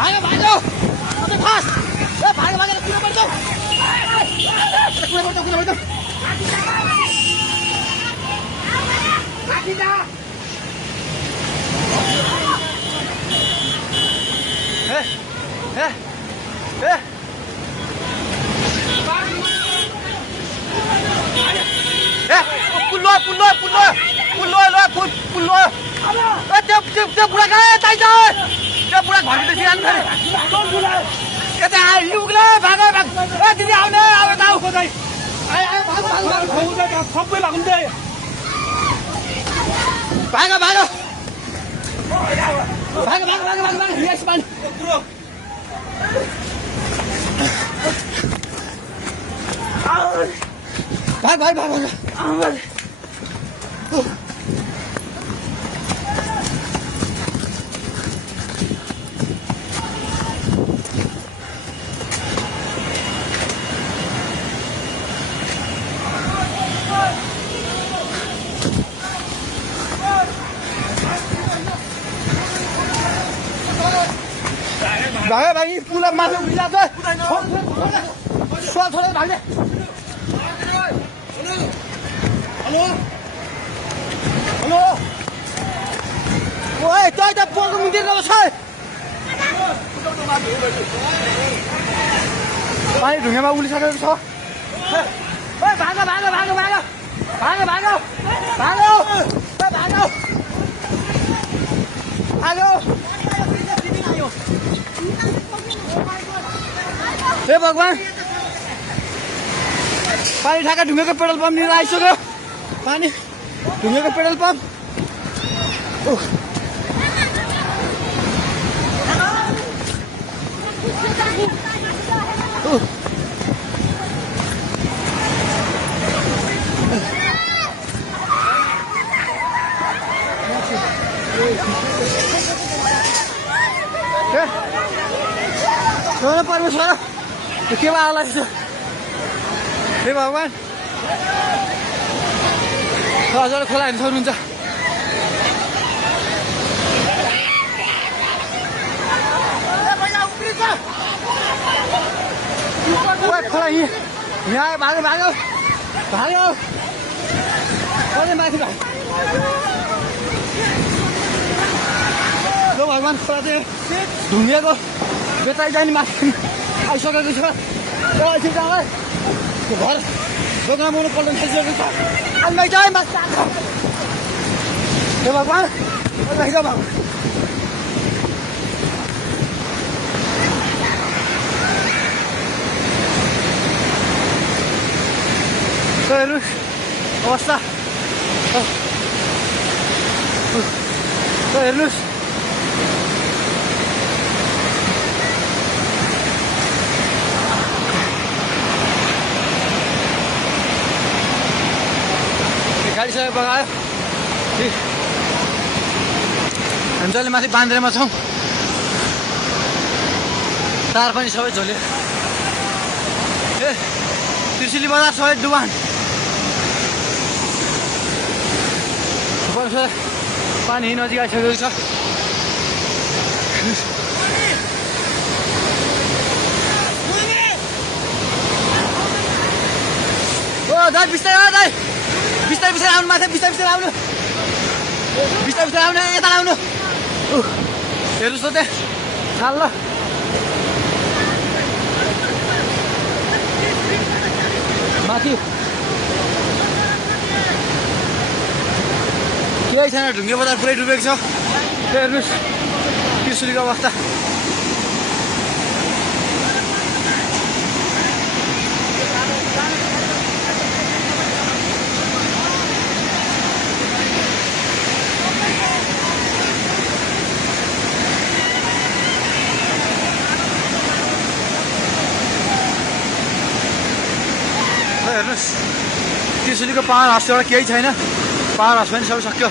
भागो भागो अबे फास ए भागो भागो कुन पर्छ कुन पर्छ आखिदा ए पुल्लो त्यो बुढा कहाँ यतै छ त्यो बुढा घरभित्र सिरानु थाले यता आइलुग्ला भाग ए दिदी आउने अब ताउ खोदै सबै भाग्दै भाग यस मान भाग भाइ पुला माथि उभिला छ छोड भाग्ने हेलो ओए तै त पोको मुन्तिर नबस पानी ढुङ्गामा उलिसकेको छ ओए भागो हे भगवान पानी ठाका ढुङ्गेको पेट्रोल पम्प लिएर आइसक्यो पानी ढुङ्गेको पेट्रोल पम्प परमेश्वर के आला हे भगवान हजुर खोला हेर्नु सक्नुहुन्छ खोला यहाँ भाग्यो माथि भगवान खोला चाहिँ ढुङ्गेको बेताइ जाने माथि आइसकेको छ घर दोकानमा आउनु पल्ट थालिसकेको छ आन्दै जाए माथि हे भगवान हेर्नुहोस् अवस्था हेर्नुहोस् खालिसकेको बगायो हामी जहिले माथि बान्द्रेमा छौँ तार पनि सबै झोल्यो ए त्रिशुली बजार सबै डुबान पानी नजिक आइसकेको छ ओ दाइ बिस्तारै आउनु माथि बिस्तारै आउनु यता आउनु हेर्नुहोस् त त्यहाँ खाल ल माथि केही छैन ढुङ्गे बजार पुरै डुबेको छ हेर्नुहोस् त्रिशुलीको अवस्था हेर्नुहोस् त्रिशुलीको पावर हाउसबाट केही छैन पावर हाउस पनि सबै सक्यो